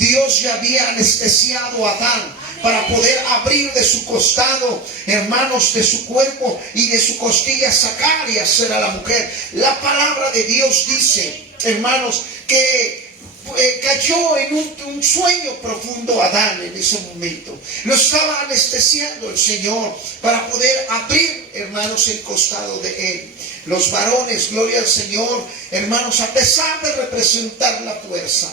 Dios ya había anestesiado a Adán para poder abrir de su costado, hermanos, de su cuerpo y de su costilla sacar y hacer a la mujer. La palabra de Dios dice, hermanos, que cayó en un sueño profundo Adán en ese momento. Lo estaba anestesiando el Señor para poder abrir, hermanos, el costado de él. Los varones, gloria al Señor, hermanos, a pesar de representar la fuerza,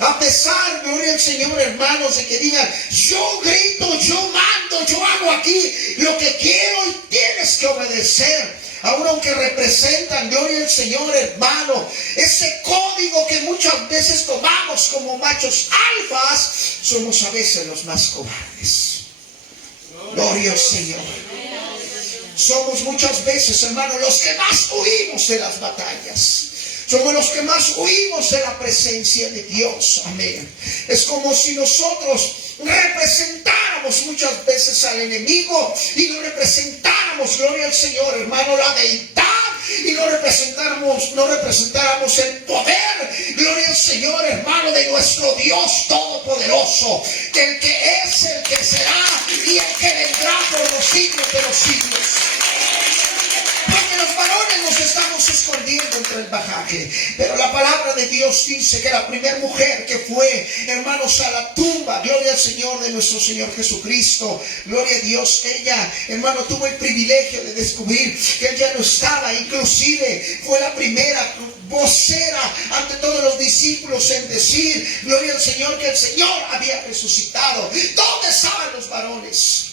a pesar, gloria al Señor, hermanos, de que digan, yo grito, yo mando, yo hago aquí lo que quiero y tienes que obedecer. Aún aunque representan, gloria al Señor, hermano, ese código que muchas veces tomamos como machos alfas, somos a veces los más cobardes. Gloria al Señor. Somos muchas veces, hermano, los que más huimos de las batallas. Somos los que más huimos de la presencia de Dios. Amén. Es como si nosotros representáramos muchas veces al enemigo y lo representáramos, gloria al Señor, hermano, la deidad, y no representáramos el poder, gloria al Señor, hermano, de nuestro Dios todopoderoso, que el que es, el que será y el que vendrá por los siglos de los siglos. Porque los varones nos estamos escondiendo entre el bajaje. Pero la palabra de Dios dice que la primera mujer que fue, hermanos, a la tumba, gloria al Señor, de nuestro Señor Jesucristo, gloria a Dios, ella, hermano, tuvo el privilegio de descubrir que él ya no estaba. Inclusive fue la primera vocera ante todos los discípulos en decir, gloria al Señor, que el Señor había resucitado. ¿Dónde estaban los varones?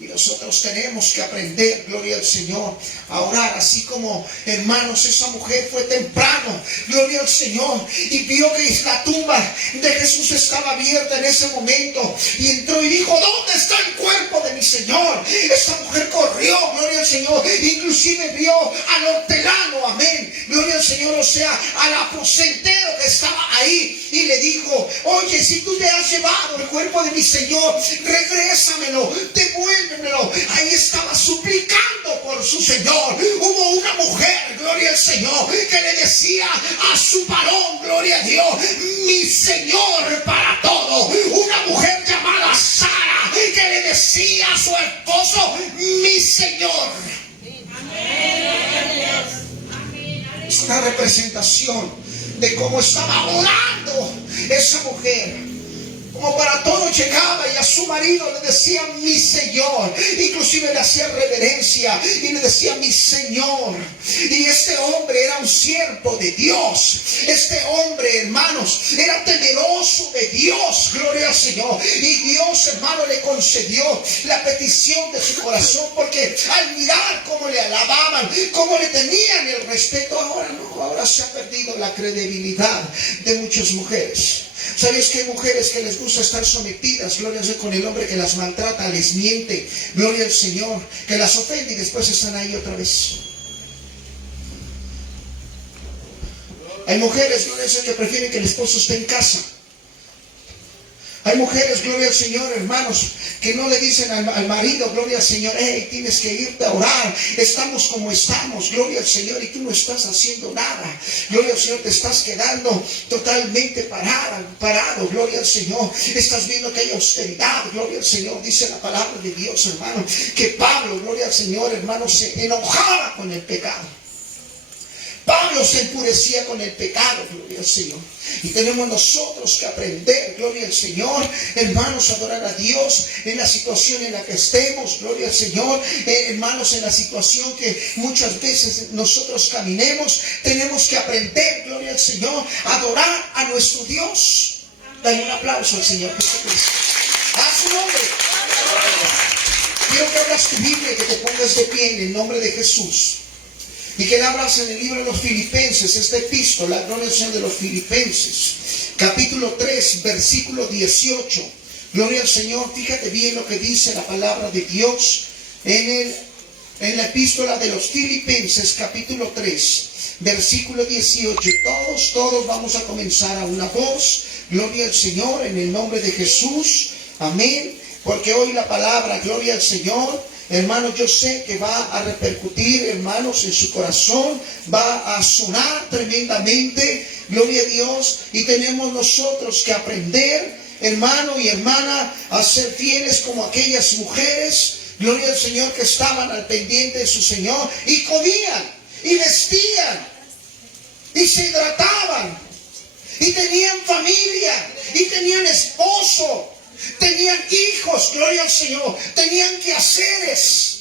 Y nosotros tenemos que aprender, gloria al Señor, a orar. Así como, hermanos, esa mujer fue temprano, gloria al Señor, y vio que la tumba de Jesús estaba abierta en ese momento, y entró y dijo, ¿dónde está el cuerpo de mi Señor? Esa mujer corrió, gloria al Señor, inclusive vio al hortelano, amén, gloria al Señor, o sea, al aposentero que estaba ahí, y le dijo, oye, si tú te has llevado el cuerpo de mi Señor, regrésamelo, devuélvemelo. Ahí estaba suplicando por su Señor. Hubo una mujer, gloria al Señor, que le decía a su varón, gloria a Dios, mi Señor para todo. Una mujer llamada Sara, que le decía a su esposo, mi Señor. Es una representación de cómo estaba orando esa mujer. Como para todo llegaba y a su marido le decía mi Señor, inclusive le hacía reverencia y le decía mi Señor. Y este hombre era un siervo de Dios. Este hombre, hermanos, era temeroso de Dios, gloria al Señor. Y Dios, hermano, le concedió la petición de su corazón, porque al mirar cómo le alababan, cómo le tenían el respeto, ahora no, ahora se ha perdido la credibilidad de muchas mujeres. ¿Sabes que hay mujeres que les gusta estar sometidas, gloria al Señor, con el hombre que las maltrata, les miente, gloria al Señor, que las ofende y después están ahí otra vez? Hay mujeres, gloria al Señor, que prefieren que el esposo esté en casa. Hay mujeres, gloria al Señor, hermanos, que no le dicen al marido, gloria al Señor, hey, tienes que irte a orar, estamos como estamos, gloria al Señor, y tú no estás haciendo nada. Gloria al Señor, te estás quedando totalmente parado, gloria al Señor. Estás viendo que hay austeridad, gloria al Señor. Dice la palabra de Dios, hermano, que Pablo, gloria al Señor, hermano, se enojaba con el pecado. Pablo se enfurecía con el pecado, gloria al Señor. Y tenemos nosotros que aprender, gloria al Señor, hermanos, a adorar a Dios en la situación en la que estemos, gloria al Señor, hermanos, en la situación que muchas veces nosotros caminemos. Tenemos que aprender, gloria al Señor, a adorar a nuestro Dios. Dale un aplauso al Señor Jesucristo. A su nombre. Quiero que abras tu Biblia y que te pongas de pie en el nombre de Jesús. Y que la abras en el libro de los Filipenses, esta epístola, gloria al Señor, de los Filipenses, capítulo 3, versículo 18. Gloria al Señor, fíjate bien lo que dice la palabra de Dios en la epístola de los Filipenses, capítulo 3, versículo 18. Todos vamos a comenzar a una voz. Gloria al Señor, en el nombre de Jesús. Amén. Porque hoy la palabra, gloria al Señor, hermanos, yo sé que va a repercutir, hermanos, en su corazón, va a sonar tremendamente, Gloria a Dios. Y tenemos nosotros que aprender, hermano y hermana, a ser fieles como aquellas mujeres, gloria al Señor, que estaban al pendiente de su Señor y comían y vestían y se hidrataban y tenían familia y tenían esposo, tenían hijos, gloria al Señor, tenían quehaceres.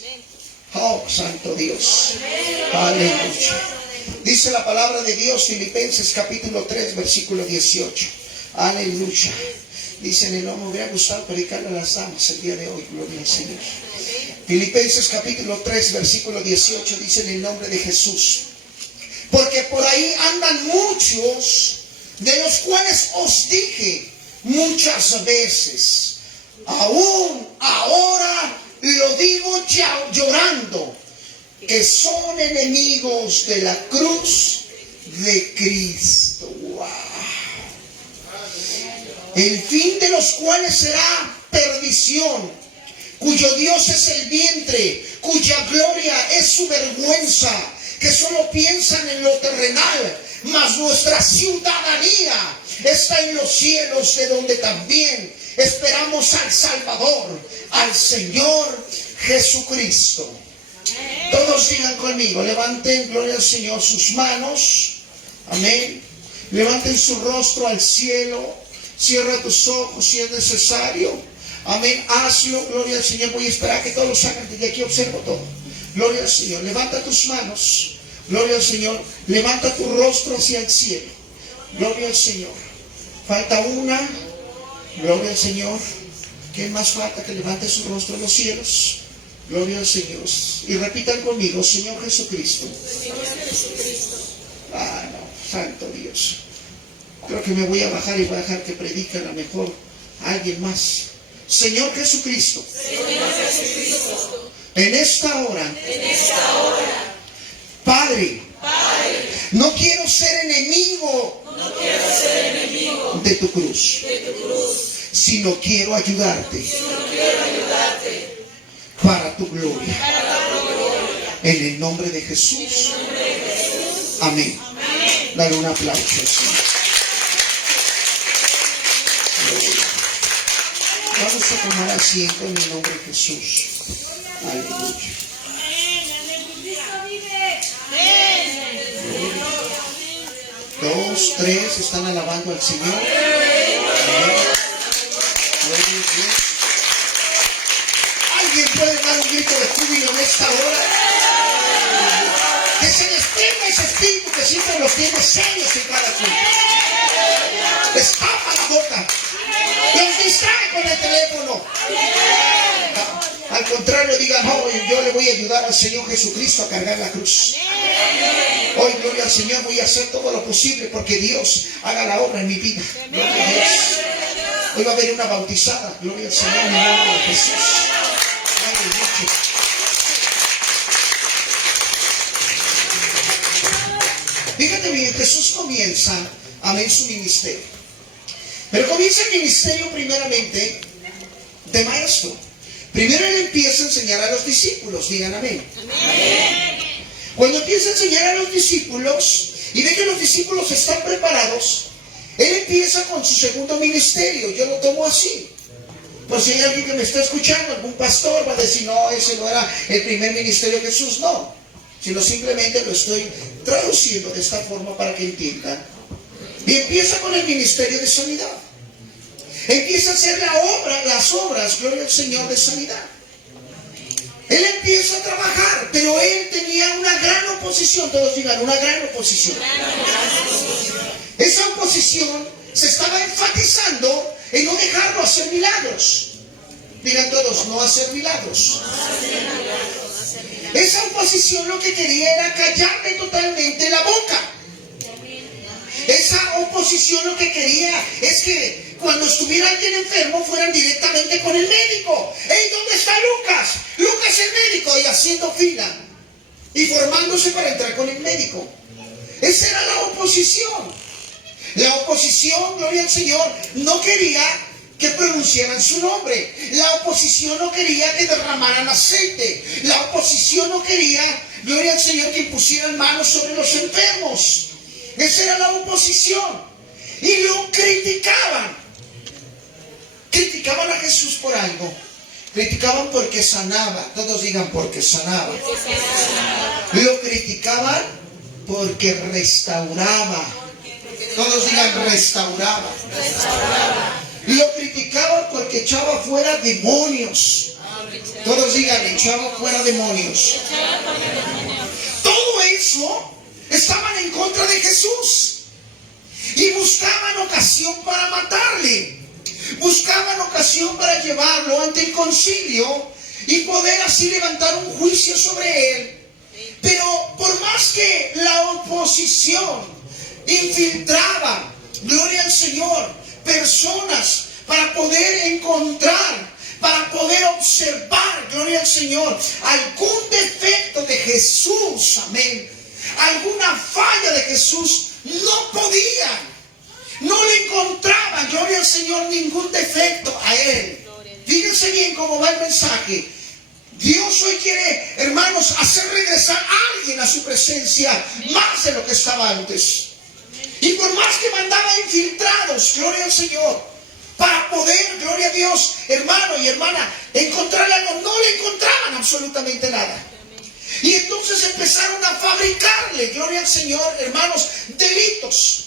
Oh, santo Dios. Aleluya. Dice la palabra de Dios, Filipenses capítulo 3, versículo 18. Aleluya. Dice, no me hubiera gustado predicarle a las damas el día de hoy, gloria al Señor. Filipenses capítulo 3, versículo 18, dice, en el nombre de Jesús. Porque por ahí andan muchos, de los cuales os dije muchas veces, aún ahora lo digo ya llorando, que son enemigos de la cruz de Cristo. Wow. El fin de los cuales será perdición, cuyo Dios es el vientre, cuya gloria es su vergüenza, que solo piensan en lo terrenal, mas nuestra ciudadanía está en los cielos, de donde también esperamos al Salvador, al Señor Jesucristo. Todos digan conmigo, levanten, gloria al Señor, sus manos, amén, levanten su rostro al cielo, cierra tus ojos si es necesario, amén, hazlo, gloria al Señor. Voy a esperar que todos lo hagan, desde aquí observo todo. Gloria al Señor, levanta tus manos, gloria al Señor, levanta tu rostro hacia el cielo, gloria al Señor. Falta una, gloria al Señor. ¿Quién más falta que levante su rostro a los cielos? Gloria al Señor. Y repitan conmigo, Señor Jesucristo. Ah, no, santo Dios. Creo que me voy a bajar y voy a dejar que predique a lo mejor a alguien más. Señor Jesucristo. En esta hora. Padre. No quiero ser enemigo de tu cruz, sino quiero ayudarte para tu gloria. En el nombre de Jesús. Amén. Dale un aplauso. Vamos a tomar asiento en el nombre de Jesús. Aleluya. 2, 3 están alabando al Señor. Amén. Gloria a Dios. ¿Alguien puede dar un grito de júbilo en esta hora? Que se desprenda ese espíritu que siempre los tiene serios en cada culto. Les tapa la boca. Los distrae con el teléfono. Al contrario, digan, no, yo le voy a ayudar al Señor Jesucristo a cargar la cruz. Hoy, gloria al Señor, voy a hacer todo lo posible porque Dios haga la obra en mi vida. Gloria a Dios. Hoy va a haber una bautizada. Gloria al Señor en el nombre de Jesús. Aleluya. Fíjate bien, Jesús comienza, amén, su ministerio. Pero comienza el ministerio primeramente de maestro. Primero él empieza a enseñar a los discípulos. Digan amén. Amén. Cuando empieza a enseñar a los discípulos y ve que los discípulos están preparados, él empieza con su segundo ministerio. Yo lo tomo así. Pues si hay alguien que me está escuchando, algún pastor va a decir, no, ese no era el primer ministerio de Jesús. No, sino simplemente lo estoy traduciendo de esta forma para que entiendan. Y empieza con el ministerio de sanidad. Empieza a hacer las obras, gloria al Señor, de sanidad. Él empieza a trabajar, pero él tenía una gran oposición. Todos digan, una gran oposición. Esa oposición se estaba enfatizando en no dejarlo hacer milagros. Digan todos, no hacer milagros. Esa oposición lo que quería era callarle totalmente la boca. Esa oposición lo que quería es que cuando estuviera alguien enfermo fueran directamente con el médico. ¡Ey, ¿dónde está Lucas? Lucas el médico, y haciendo fila y formándose para entrar con el médico. Esa era la oposición. La oposición, gloria al Señor, no quería que pronunciaran su nombre. La oposición no quería que derramaran aceite. La oposición no quería, gloria al Señor, que impusieran manos sobre los enfermos. Esa era la oposición. Y lo criticaban. Criticaban a Jesús por algo. Criticaban porque sanaba. Todos digan porque sanaba. Lo criticaban porque restauraba. Todos digan restauraba. Lo criticaban porque echaba fuera demonios. Todos digan echaba fuera demonios. Todo eso estaban en contra de Jesús. Y buscaban ocasión para matarle. Buscaban ocasión para llevarlo ante el concilio y poder así levantar un juicio sobre él. Pero por más que la oposición infiltraba, gloria al Señor, personas para poder encontrar, para poder observar, gloria al Señor, algún defecto de Jesús, amén, alguna falla de Jesús, no podían, no le encontraban, gloria al Señor, ningún defecto a él. Fíjense bien cómo va el mensaje. Dios hoy quiere, hermanos, hacer regresar a alguien a su presencia más de lo que estaba antes. Y por más que mandaba infiltrados, gloria al Señor, para poder, gloria a Dios, hermano y hermana, encontrarle algo, no le encontraban absolutamente nada. Y entonces empezaron a fabricarle, gloria al Señor, hermanos, delitos.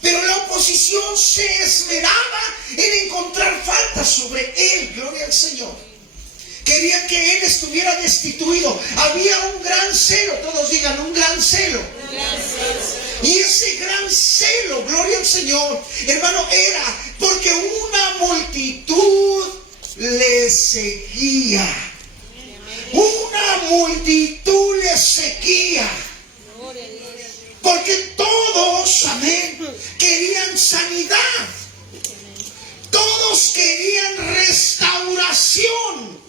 Pero la oposición se esmeraba en encontrar faltas sobre él, gloria al Señor. Querían que él estuviera destituido. Había un gran celo, todos digan un gran celo. Y ese gran celo, gloria al Señor, hermano, era porque una multitud le seguía. Una multitud le seguía. Porque todos, amén, querían sanidad. Todos querían restauración.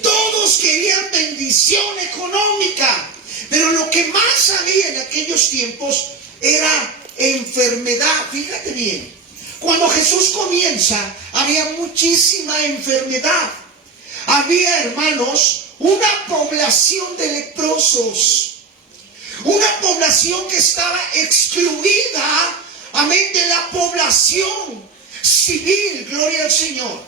Todos querían bendición económica. Pero lo que más había en aquellos tiempos era enfermedad. Fíjate bien. Cuando Jesús comienza, había muchísima enfermedad. Había, hermanos, una población de leprosos. Una población que estaba excluida, amén, de la población civil, gloria al Señor,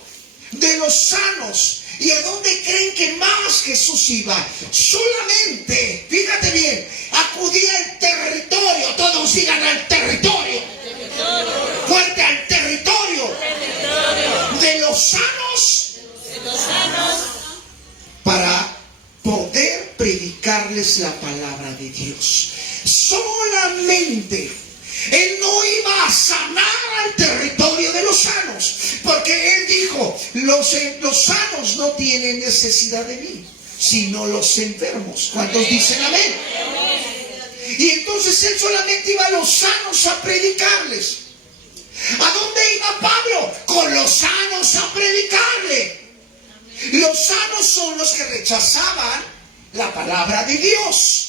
de los sanos. ¿Y a dónde creen que más Jesús iba? Solamente, fíjate bien, acudía al territorio. Todos digan al territorio. Fuerte, al territorio. De los sanos. Para poder predicarles la palabra de Dios. Solamente. Él no iba a sanar al territorio de los sanos, porque él dijo, los sanos no tienen necesidad de mí, sino los enfermos. ¿Cuántos dicen amén? Y entonces él solamente iba a los sanos a predicarles. ¿A dónde iba Pablo? Con los sanos a predicarle. Los sanos son los que rechazaban la palabra de Dios.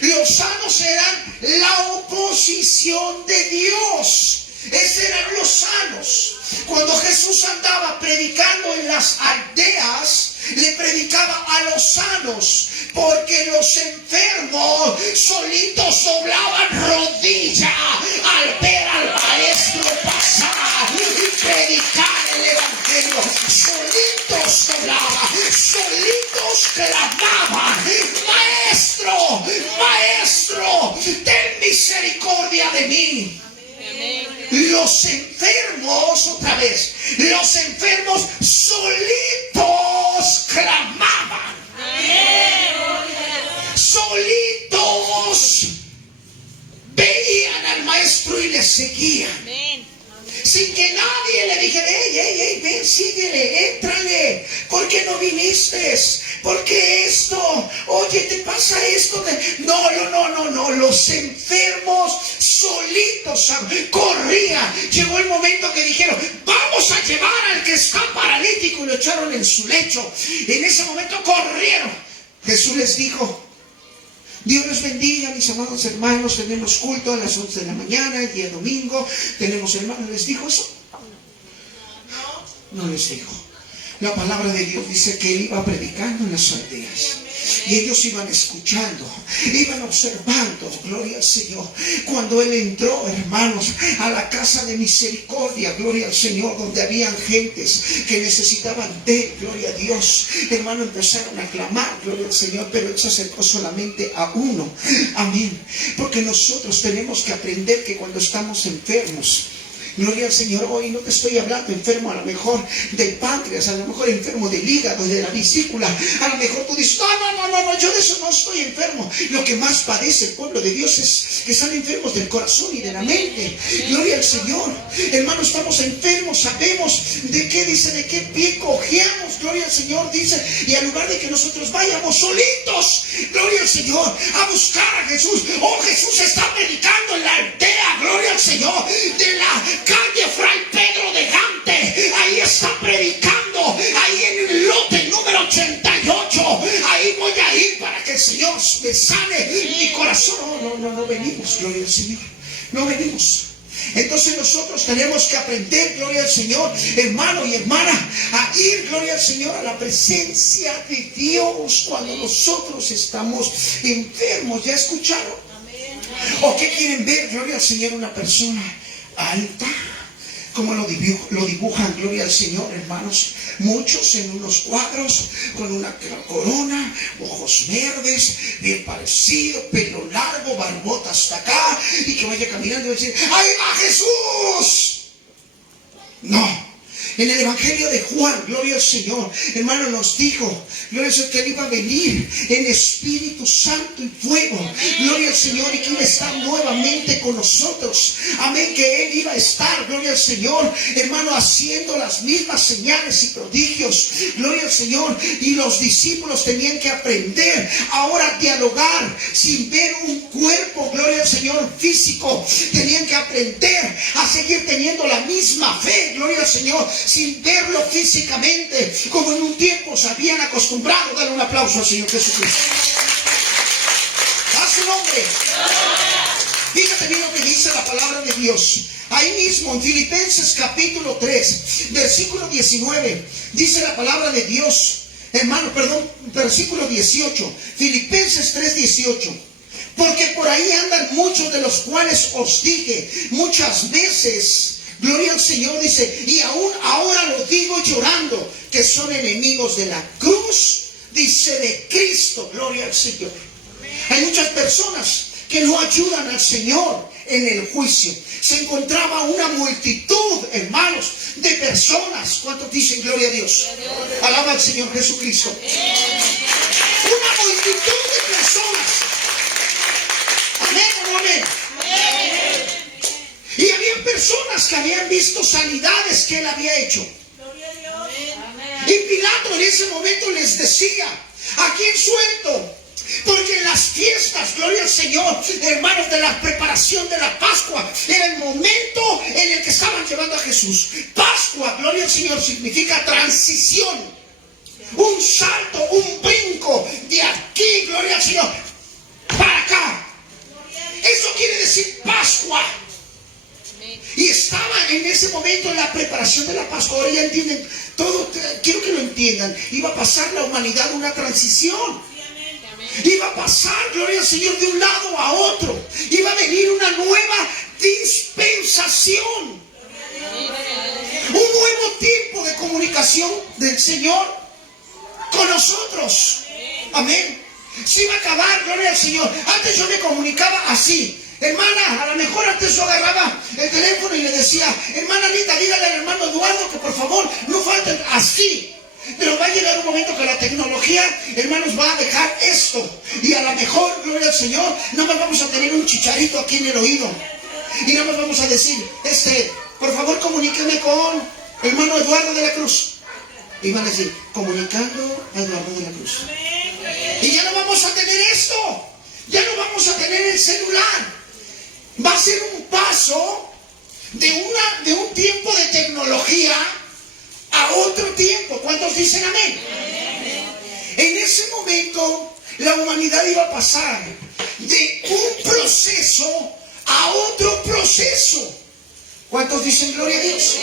Los sanos eran la oposición de Dios. Esos eran los sanos. Cuando Jesús andaba predicando en las aldeas, le predicaba a los sanos, porque los enfermos solitos doblaban rodilla al ver al maestro pasar y predicar el evangelio. Solitos doblaban, solitos clamaban: maestro, maestro, ten misericordia de mí. Los enfermos, otra vez, los enfermos solitos clamaban. Solitos veían al maestro y le seguían. Sin que nadie le dijera: hey, ven, síguele, éntrale. ¿Por qué no viniste? ¿Por qué esto? Oye, ¿te pasa esto? No. Los enfermos solitos corrían. Llegó el momento que dijeron: vamos a llevar al que está paralítico, y lo echaron en su lecho. En ese momento corrieron. Jesús les dijo: Dios los bendiga, mis amados hermanos. Tenemos culto a las 11 de la mañana, el día domingo. Tenemos hermanos. ¿Les dijo eso? No les dijo. La palabra de Dios dice que él iba predicando en las aldeas. Y ellos iban escuchando, iban observando, gloria al Señor. Cuando Él entró, hermanos, a la casa de misericordia, gloria al Señor, donde habían gentes que necesitaban de, gloria a Dios, hermano, empezaron a clamar, gloria al Señor, pero Él se acercó solamente a uno. Amén. Porque nosotros tenemos que aprender que cuando estamos enfermos, gloria al Señor, hoy no te estoy hablando enfermo a lo mejor del páncreas, a lo mejor enfermo del hígado, de la vesícula. A lo mejor tú dices, no, yo de eso no estoy enfermo. Lo que más padece el pueblo de Dios es que están enfermos del corazón y de la mente. Gloria al Señor. Hermano, estamos enfermos, sabemos de qué dice, de qué pie cojeamos, gloria al Señor, dice. Y en lugar de que nosotros vayamos solitos, gloria al Señor, a buscar a Jesús. Oh, Jesús está predicando en la aldea, gloria al Señor, de la calle Fray Pedro de Gante. Ahí está predicando, ahí en el lote número 88. Ahí voy a ir para que el Señor me sane mi corazón. No venimos, gloria al Señor, no venimos. Entonces nosotros tenemos que aprender, gloria al Señor, hermano y hermana, a ir, gloria al Señor, a la presencia de Dios cuando nosotros estamos enfermos. ¿Ya escucharon? ¿O qué quieren ver, gloria al Señor, una persona alta? Como lo dibujan, gloria al Señor, hermanos, muchos en unos cuadros, con una corona, ojos verdes, bien parecido, pelo largo, barbota hasta acá, y que vaya caminando y va a decir, ¡ahí va Jesús! No. En el Evangelio de Juan, gloria al Señor, hermano, nos dijo, gloria al Señor, que Él iba a venir en Espíritu Santo y fuego, gloria al Señor, y que iba a estar nuevamente con nosotros. Amén, que Él iba a estar, gloria al Señor, hermano, haciendo las mismas señales y prodigios, gloria al Señor. Y los discípulos tenían que aprender ahora a dialogar sin ver un cuerpo, gloria al Señor, físico. Tenían que aprender a seguir teniendo la misma fe, gloria al Señor, sin verlo físicamente, como en un tiempo se habían acostumbrado. Dale un aplauso al Señor Jesucristo. A su nombre. Fíjate bien lo que dice la palabra de Dios. Ahí mismo en Filipenses capítulo 3, versículo 19, dice la palabra de Dios, hermano, versículo 18, Filipenses 3, 18. Porque por ahí andan muchos de los cuales os dije muchas veces, gloria al Señor, dice, y aún ahora lo digo llorando, que son enemigos de la cruz, dice, de Cristo, gloria al Señor. Hay muchas personas que no ayudan al Señor en el juicio. Se encontraba una multitud, hermanos, de personas. ¿Cuántos dicen gloria a Dios? Alaba al Señor Jesucristo. Una multitud de personas. Amén o amén. Y había personas que habían visto sanidades que Él había hecho. Y Pilato en ese momento les decía, ¿a quién suelto? Porque en las fiestas, gloria al Señor, hermanos, de la preparación de la Pascua, era el momento en el que estaban llevando a Jesús. Pascua, gloria al Señor, significa transición. Un salto, un brinco de aquí, gloria al Señor, para acá. Eso quiere decir Pascua. Y estaba en ese momento en la preparación de la Pascua. Ahora ya entienden todo, quiero que lo entiendan. Iba a pasar la humanidad una transición. Iba a pasar, gloria al Señor, de un lado a otro. Iba a venir una nueva dispensación. Un nuevo tipo de comunicación del Señor con nosotros. Amén. Se iba a acabar, gloria al Señor. Antes yo me comunicaba así. Hermana, a lo mejor antes yo agarraba el teléfono y le decía, hermana Anita, dígale al hermano Eduardo que por favor no falten así. Pero va a llegar un momento que la tecnología, hermanos, va a dejar esto. Y a lo mejor, gloria al Señor, no más vamos a tener un chicharito aquí en el oído. Y no más vamos a decir, por favor comuníqueme con hermano Eduardo de la Cruz. Y van a decir, comunicando a Eduardo de la Cruz. Y ya no vamos a tener esto. Ya no vamos a tener el celular. Va a ser un paso de un tiempo de tecnología a otro tiempo. ¿Cuántos dicen amén? En ese momento la humanidad iba a pasar de un proceso a otro proceso. ¿Cuántos dicen gloria a Dios?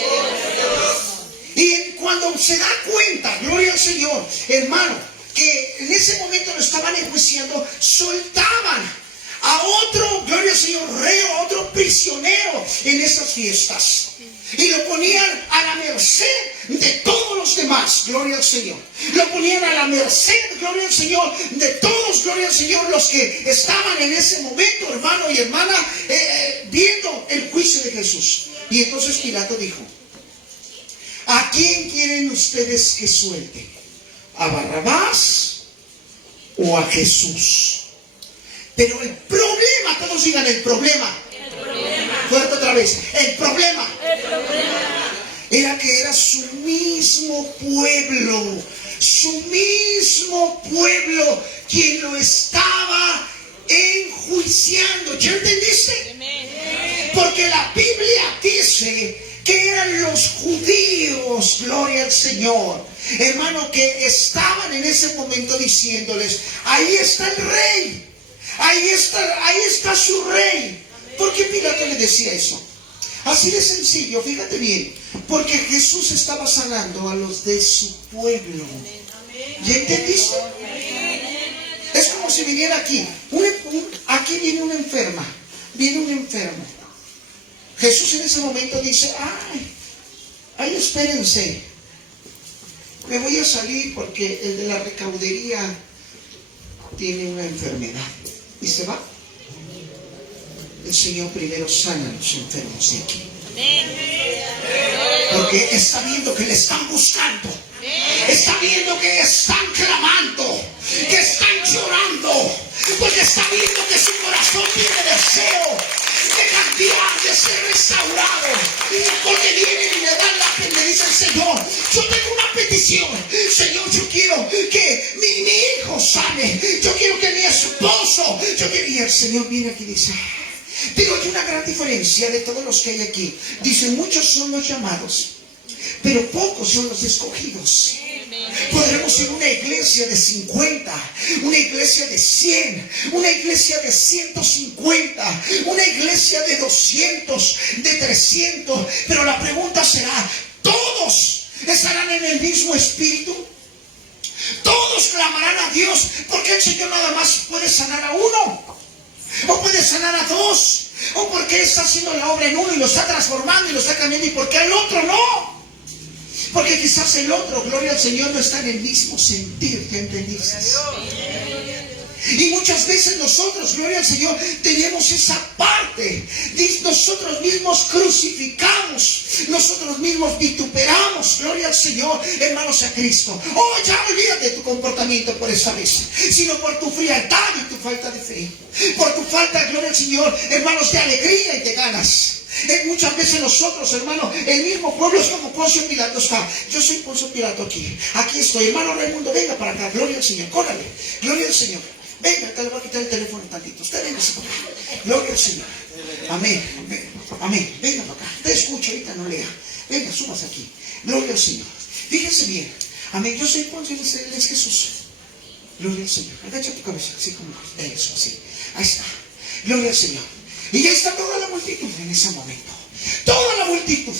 Y cuando se da cuenta, gloria al Señor, hermano, que en ese momento lo estaban enjuiciando, soltaban a otro, gloria al Señor, rey, a otro prisionero en esas fiestas. Y lo ponían a la merced de todos los demás, gloria al Señor. Lo ponían a la merced, gloria al Señor, de todos, gloria al Señor, los que estaban en ese momento, hermano y hermana, viendo el juicio de Jesús. Y entonces Pilato dijo: ¿a quién quieren ustedes que suelte? ¿A Barrabás o a Jesús? Pero el problema, todos digan el problema. Fuerte otra vez, el problema era que era su mismo pueblo quien lo estaba enjuiciando. ¿Ya entendiste? Porque la Biblia dice que eran los judíos, gloria al Señor, hermano, que estaban en ese momento diciéndoles: ahí está el rey, ahí está su rey. ¿Por qué Pilato le decía eso? Así de sencillo, fíjate bien, porque Jesús estaba sanando a los de su pueblo. ¿Ya entendiste? Es como si viniera aquí, aquí viene una enferma, viene un enfermo. Jesús en ese momento dice: ay, espérense, me voy a salir porque el de la recaudería tiene una enfermedad. Y se va. El Señor primero sana a los enfermos de aquí. Porque está viendo que le están buscando. Está viendo que están clamando, que están llorando. Porque está viendo que su corazón tiene deseo de cambiar, de ser restaurado. Porque vienen y le dan le dicen: Señor, yo tengo una petición. Señor, yo quiero que mi hijo sane. Yo quiero que mi esposo. Y el Señor viene aquí y dice: digo que una gran diferencia de todos los que hay aquí. Dice: muchos son los llamados, pero pocos son los escogidos. Podremos ir a una iglesia de 50, una iglesia de 100, una iglesia de 150, una iglesia de 200, de 300. Pero la pregunta será: ¿todos estarán en el mismo espíritu? ¿Todos clamarán a Dios? Porque el Señor nada más puede sanar a uno, o puede sanar a dos, o porque está haciendo la obra en uno y lo está transformando y lo está cambiando, y porque al otro no. Porque quizás el otro, gloria al Señor, no está en el mismo sentir, ¿te entendiste? Y muchas veces nosotros, gloria al Señor, tenemos esa parte. Nosotros mismos crucificamos, nosotros mismos vituperamos, gloria al Señor, hermanos, a Cristo. Oh, ya olvídate de tu comportamiento por esa vez, sino por tu frialdad y tu falta de fe, por tu falta, gloria al Señor, hermanos, de alegría y de ganas. Muchas veces nosotros, hermano, el mismo pueblo es como Poncio Pilato está. Yo soy Poncio Pilato aquí estoy, hermano Raimundo, venga para acá, gloria al Señor, córrale, gloria al Señor. Venga, te le voy a quitar el teléfono un tantito. Usted venga para acá. Gloria al Señor. Amén. Amén. Venga para acá. Te escucho, ahorita no lea. Venga, subas aquí. Gloria al Señor. Fíjense bien. Amén. Yo soy Poncio, él es Jesús. Gloria al Señor. Agacha tu cabeza, así como eso, así. Ahí está. Gloria al Señor. Y ya está toda la multitud en ese momento. Toda la multitud.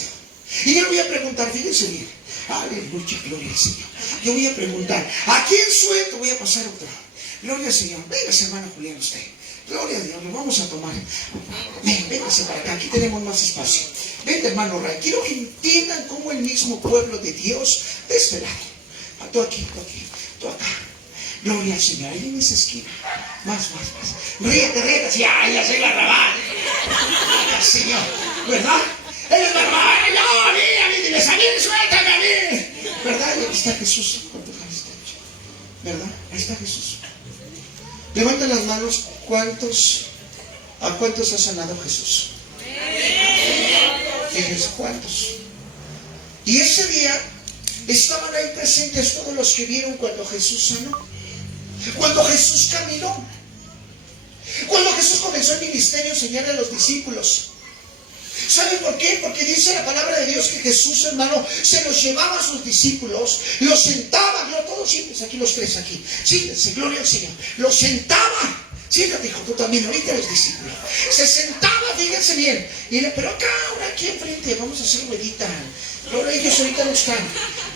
Y yo le voy a preguntar, fíjense bien. Aleluya, gloria al Señor. Yo voy a preguntar: ¿a quién suelto? Voy a pasar otra. Gloria al Señor. Véngase, hermano Julián, usted. Gloria a Dios, lo vamos a tomar. Véngase para acá, aquí tenemos más espacio. Vente, hermano Ray. Quiero que entiendan cómo el mismo pueblo de Dios de este lado. Tú aquí, tú acá. Gloria al Señor, ahí en esa esquina. Más. Ríete, así, ya soy Barrabás. Señor, ¿verdad? Él es Barrabás. No, a mí, diles a mí, suéltame a mí. ¿Verdad? Ahí está Jesús. ¿Verdad? Ahí está Jesús. Levanten las manos. ¿A cuántos ha sanado Jesús? Fíjense, ¿cuántos? Y ese día estaban ahí presentes todos los que vieron cuando Jesús sanó, cuando Jesús caminó, cuando Jesús comenzó el ministerio a enseñar a los discípulos. ¿Saben por qué? Porque dice la palabra de Dios que Jesús, hermano, se los llevaba a sus discípulos, los sentaba, todos siéntense aquí, los tres aquí, siéntense, gloria al Señor, los sentaba. Siéntate, hijo, tú también, ahorita eres discípulo. Se sentaba, fíjense bien. Pero acá, ahora aquí enfrente, vamos a hacer ruedita. Gloria, ellos ahorita no están.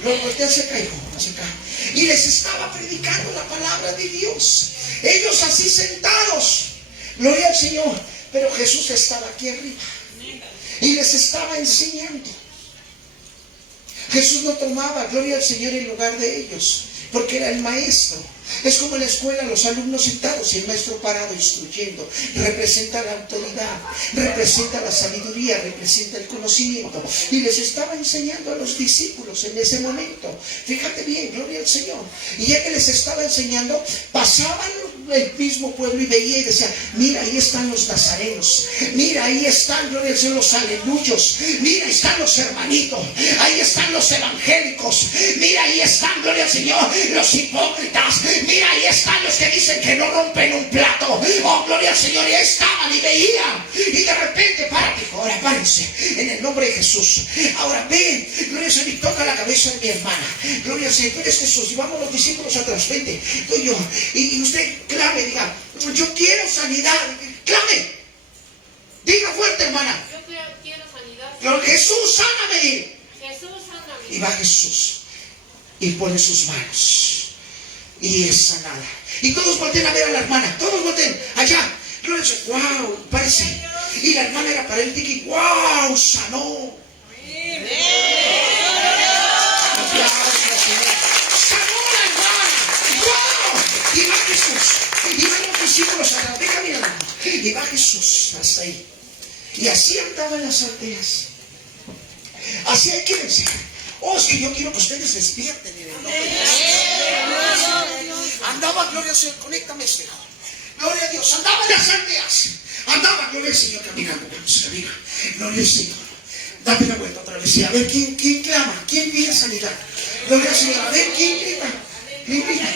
Voltea hacia acá, hijo, hacia acá. y les estaba predicando la palabra de Dios. Ellos así sentados, gloria al Señor, pero Jesús estaba aquí arriba y les estaba enseñando. Jesús no tomaba, gloria al Señor, en lugar de ellos, porque era el maestro. Es como en la escuela, los alumnos sentados y el maestro parado instruyendo. Representa la autoridad, representa la sabiduría, representa el conocimiento. Y les estaba enseñando a los discípulos en ese momento. Fíjate bien, gloria al Señor. Y ya que les estaba enseñando, pasaban el mismo pueblo y veía y decía: mira, ahí están los nazarenos, mira, ahí están, gloria al Señor, los aleluyos, mira, ahí están los hermanitos, ahí están los evangélicos, mira, ahí están, gloria al Señor, los hipócritas, mira, ahí están los que dicen que no rompen un plato. Oh, gloria al Señor. Y ahí estaban y veían. Y de repente, párate, ahora párense en el nombre de Jesús. Ahora ven, gloria al Señor, y toca la cabeza de mi hermana. Gloria al Señor, tú eres Jesús. Y vamos los discípulos atrás, vente, tú y yo. Y usted clame, diga: yo quiero sanidad. Clame, diga fuerte, hermana. Yo quiero sanidad. Jesús, sáname. Jesús, sáname. Y va Jesús y pone sus manos y es sanada. Y todos volteen a ver a la hermana. Todos volteen allá. Gloria a Dios. Wow, parece. Y la hermana era paralítica y wow, sanó. Sanó la hermana. Wow. Y va Jesús. Y van los discípulos atrás. Deja mi hermano. Y va Jesús hasta ahí. Y así andaban las aldeas. Así hay que vencer. Oh, es que yo quiero que ustedes despierten en el nombre de Jesús. Andaba, gloria al Señor, conéctame este hijo. Gloria a Dios, andaba en las aldeas. Andaba, gloria al Señor, caminando. Camina, gloria al Señor. Date la vuelta otra vez. Y a ver, ¿quién clama? ¿Quién pide sanidad? Gloria al Señor. A ver, ¿quién grita? ¿Quién grita?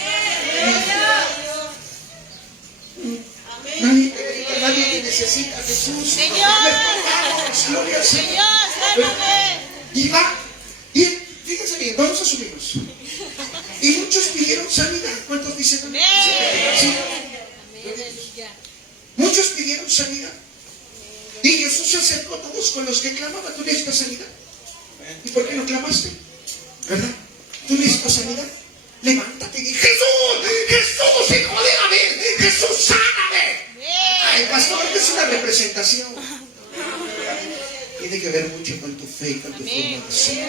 Nadie te grita, nadie te necesita, Jesús. Señor, gloria al Señor. Señor, sálvame. Y va. Y fíjense bien, vamos a subirnos. Y muchos pidieron sanidad. ¿Cuántos dicen amén? Sí. Muchos pidieron sanidad. Y Jesús se acercó a todos con los que clamaban: tú necesitas sanidad. ¿Y por qué no clamaste? ¿Verdad? ¿Tú necesitas sanidad? Levántate y di: Jesús, Jesús, hijo de David, Jesús, sáname. Ay, pastor, es una representación. Tiene que ver mucho con tu fe y con tu forma de ser.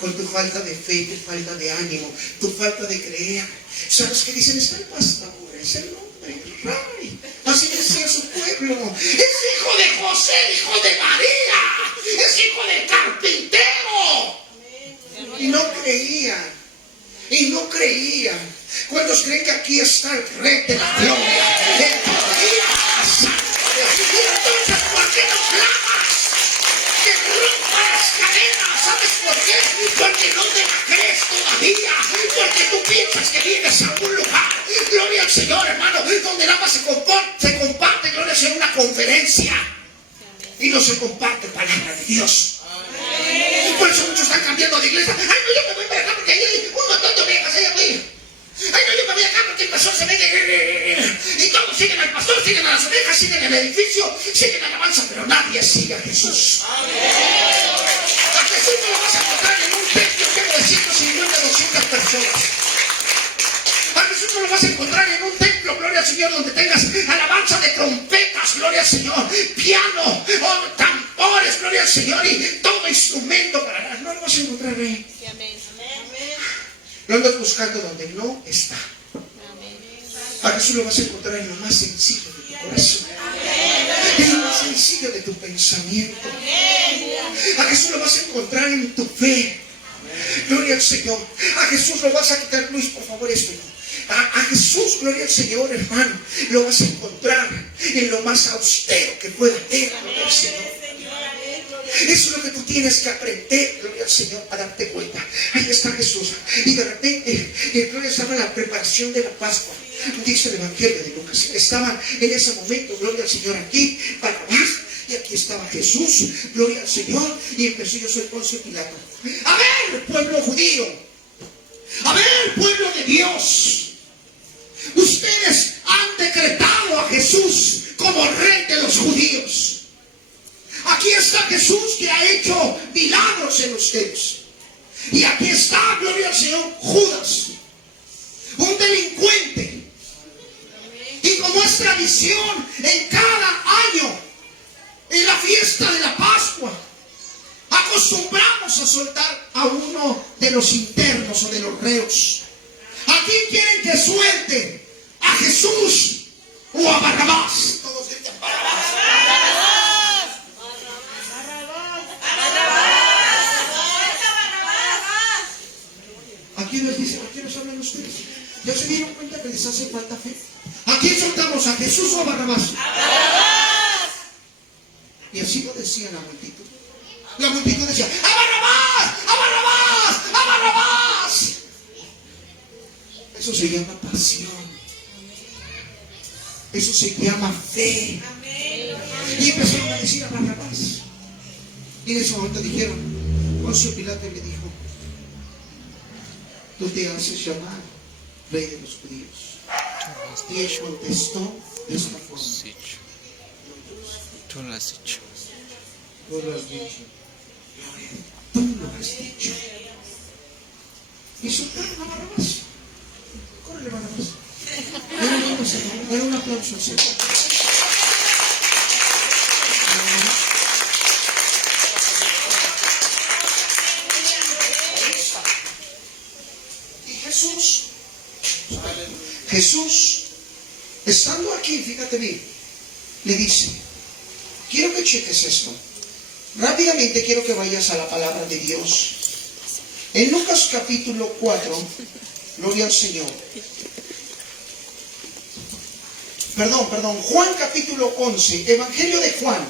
Con tu falta de fe, tu falta de ánimo, tu falta de creer. ¿Sabes qué dicen? Está el pastor, es el hombre, el rey. Así decía su pueblo. Es hijo de José, hijo de María. Es hijo del carpintero. Y no creían. Y no creían. ¿Cuántos creen que aquí está el rey de la gloria? El Todavía. Entonces, ¿por qué no clamas? Que rompa las cadenas. ¿Sabes por qué? Porque no te la crees todavía. Porque tú piensas que vienes a un lugar, gloria al Señor, hermano, donde nada más se comparte, gloria al Señor, una conferencia. Y no se comparte palabra de Dios. Por eso muchos están cambiando de iglesia. Ay, no, yo me voy para acá porque hay un montón de ovejas allá arriba. Ay, no, yo me voy acá porque el pastor se ve y todos siguen al pastor, siguen a las ovejas, siguen el edificio, siguen a la alabanza, pero nadie sigue a Jesús. A Jesús no lo vas a encontrar en un templo lleno de 150, 200 personas. A Jesús no lo vas a encontrar en un templo, gloria al Señor, donde tengas alabanza de trompetas, gloria al Señor, piano, tambores, gloria al Señor, y todo instrumento para nada. No lo vas a encontrar ahí. Lo andas buscando donde no está. A Jesús lo vas a encontrar en lo más sencillo de tu corazón. En lo más sencillo de tu pensamiento. A Jesús lo vas a encontrar en tu fe. Gloria al Señor. A Jesús lo vas a quitar, Luis, por favor, esto. A Jesús, gloria al Señor, hermano, lo vas a encontrar en lo más austero que pueda haber, gloria al Señor. Eso es lo que tú tienes que aprender, gloria al Señor, a darte cuenta. Ahí está Jesús. Y de repente, gloria, estaba en la preparación de la Pascua. Dice el Evangelio de Lucas. Estaban en ese momento, gloria al Señor, aquí, Barrabás. Y aquí estaba Jesús, gloria al Señor. Y empezó: yo soy Poncio Pilato. A ver, pueblo judío. A ver, pueblo de Dios. Ustedes han decretado a Jesús como rey de los judíos. Aquí está Jesús que ha hecho milagros en ustedes. Y aquí está, gloria al Señor, Judas, un delincuente. Y como es tradición en cada año, en la fiesta de la Pascua, acostumbramos a soltar a uno de los internos o de los reos. ¿A quién quieren que suelte? ¿A Jesús o a Barrabás? Todos gritan Barrabás. ¿A quién les dicen? ¿A quién les hablan ustedes? ¿Ya se dieron cuenta que les hace falta fe? ¿A quién soltamos? ¿A Jesús o a Barrabás? Y así lo decía la multitud. La multitud decía, ¡a Barrabás! ¡A Barrabás! ¡A Barrabás! Eso se llama pasión. Eso se llama fe. Y empezaron a decir a Barrabás. Y en ese momento dijeron, Poncio Pilato le dijo, tú te haces llamar rey de los judíos. Y él contestó de esta forma. Tú lo has dicho. Tú lo has dicho. Tú lo has dicho. Y soltaron a Barrabás. Córrele, Barrabás. Era un aplauso al Señor. Y Jesús, estando aquí, fíjate bien, le dice, quiero que cheques esto. Rápidamente quiero que vayas a la palabra de Dios. En Lucas capítulo 4, gloria al Señor. Perdón, Juan capítulo 11, Evangelio de Juan,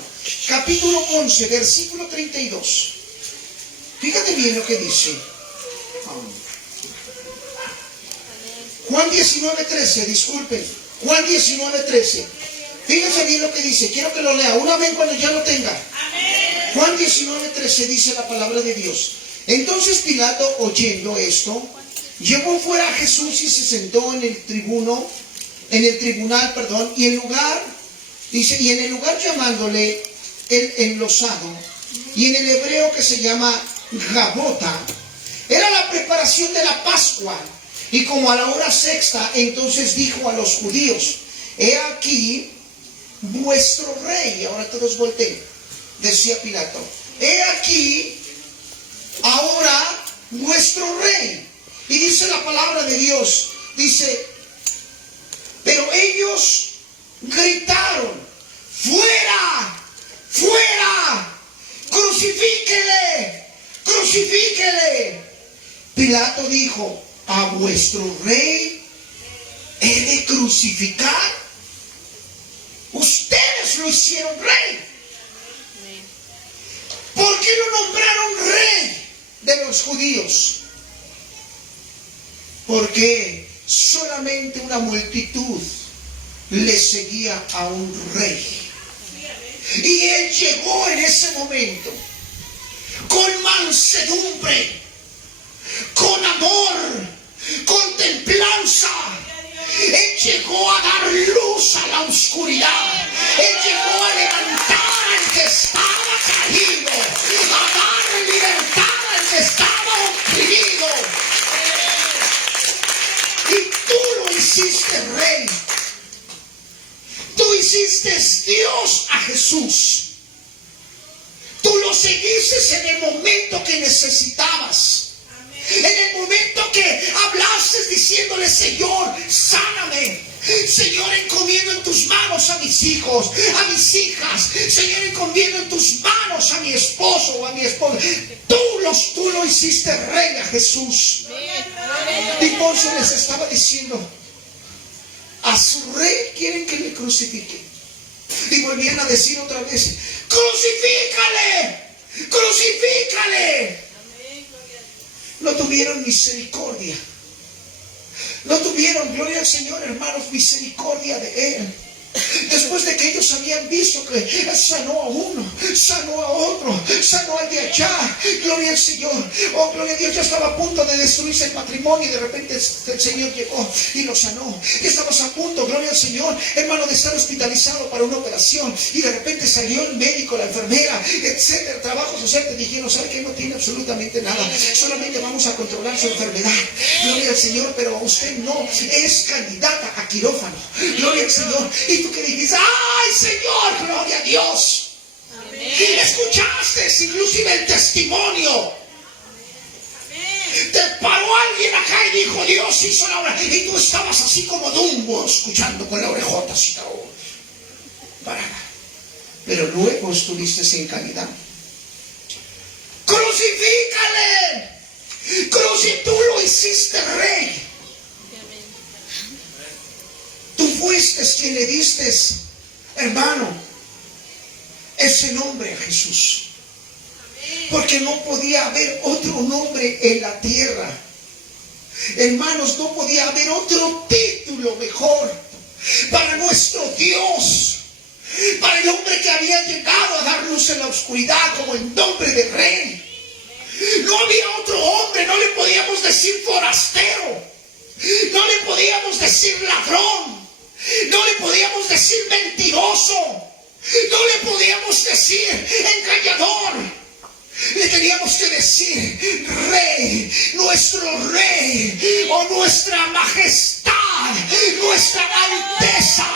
capítulo 11, versículo 32. Fíjate bien lo que dice. Juan 19:13, disculpen. Juan 19:13. Fíjense bien lo que dice. Quiero que lo lea. Una vez cuando ya lo tenga. Amén. Juan 19:13 dice la palabra de Dios. Entonces Pilato, oyendo esto, llevó fuera a Jesús y se sentó en el tribunal, y en el lugar llamándole el enlosado, y en el hebreo que se llama Gabota, era la preparación de la Pascua. Y como a la hora sexta, entonces dijo a los judíos, he aquí vuestro rey. Ahora todos volteen. Decía Pilato, he aquí ahora vuestro rey. Y dice la palabra de Dios, dice, pero ellos gritaron, fuera, fuera, crucifíquele, crucifíquele. Pilato dijo, ¿a vuestro rey he de crucificar? Ustedes lo hicieron rey. ¿Por qué lo nombraron rey de los judíos? Porque solamente una multitud le seguía a un rey. Y él llegó en ese momento con mansedumbre, con amor, con templanza. Él llegó a dar luz a la oscuridad. Él llegó a levantar al que estaba caído, a dar libertad al que estaba oprimido. Y tú lo hiciste rey. Tú hiciste Dios a Jesús. Tú lo seguiste en el momento que necesitabas. En el momento que hablaste diciéndole, Señor, sáname. Señor, encomiendo en tus manos a mis hijos, a mis hijas. Señor, encomiendo en tus manos a mi esposo o a mi esposa. Tú lo hiciste rey a Jesús. Y Poncio les estaba diciendo, a su rey quieren que le crucifiquen. Y volvían a decir otra vez, crucifícale, crucifícale. No tuvieron misericordia. No tuvieron, gloria al Señor, hermanos, misericordia de Él. Después de que ellos habían visto que sanó a uno, sanó a otro, sanó al de allá, gloria al Señor, oh gloria a Dios, ya estaba a punto de destruirse el matrimonio y de repente el Señor llegó y lo sanó. Ya estabas a punto, gloria al Señor, hermano, de estar hospitalizado para una operación y de repente salió el médico, la enfermera, etcétera, trabajo social, te dijeron, ¿sabe que no tiene absolutamente nada? Solamente vamos a controlar su enfermedad, gloria al Señor, pero usted no es candidata a quirófano, gloria al Señor. Y tú que dijiste, ¡ay Señor, gloria a Dios! Amén. Escuchaste inclusive el testimonio. Te paró alguien acá y dijo, Dios hizo la obra. Y tú estabas así como Dumbo, escuchando con la orejota así parada. Pero luego estuviste sin calidad. ¡Crucifícale! Tú lo hiciste rey. Tú fuiste quien le diste, hermano, ese nombre a Jesús. Porque no podía haber otro nombre en la tierra. Hermanos, no podía haber otro título mejor para nuestro Dios, para el hombre que había llegado a dar luz en la oscuridad como el nombre de rey. No había otro hombre, no le podíamos decir forastero, no le podíamos decir ladrón, no le podíamos decir mentiroso, no le podíamos decir engañador. Le teníamos que decir rey, nuestro rey, o nuestra majestad, nuestra alteza,